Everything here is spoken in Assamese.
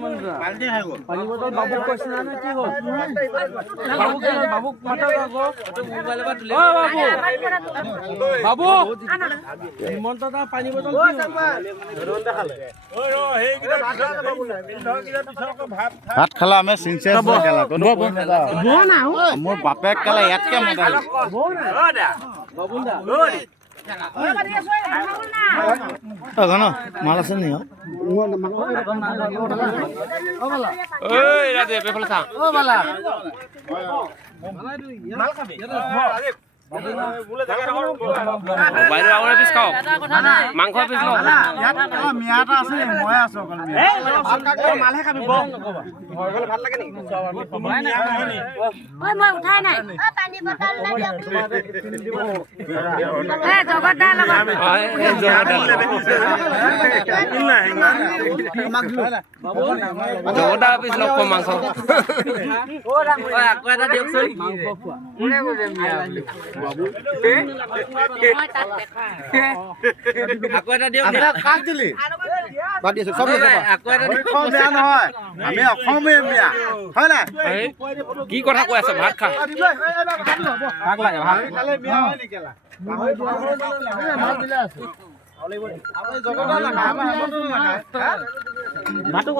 পানী বটল বাবুক কৈছে না কি হ'ল বাবুক মাতা মোবাইলৰ পৰা তুলে বাবু হিমন্ত দা পানী বটল ভাত খালা আমি সিনচেস খেলা মোৰ বাপেক কালে ইয়াতকে মজা ঘন মাল আছে নি বাইরে আগরে পিস খাও মাংস পিস খাও মিয়াটা আছে মই আছো মালহে খাবি ব হৈ গলে ভাল লাগে নি ওই মই উঠাই নাই ও পানী বটল না এ জগদা লগত জগদা পিস লগ মাংস ও আকো এটা দিয়কচোন মাংস খোৱা কোনে কৈছে মিয়া বাবু মই তাত দেখা আকো এটা দিয়ক কাক দিলি বাদ দিছো সব আকো এটা কম বেয়া নহয় আমি অসমীয়া মিয়া হয় না কি কথা কৈ আছে ভাত খা ভাগ লাগে ভাগ কালে মিয়া হয় নিকেলা মাল দিলে আছে জগদা লাগা আমাৰ হেমন্ত নাখায় ভাতটো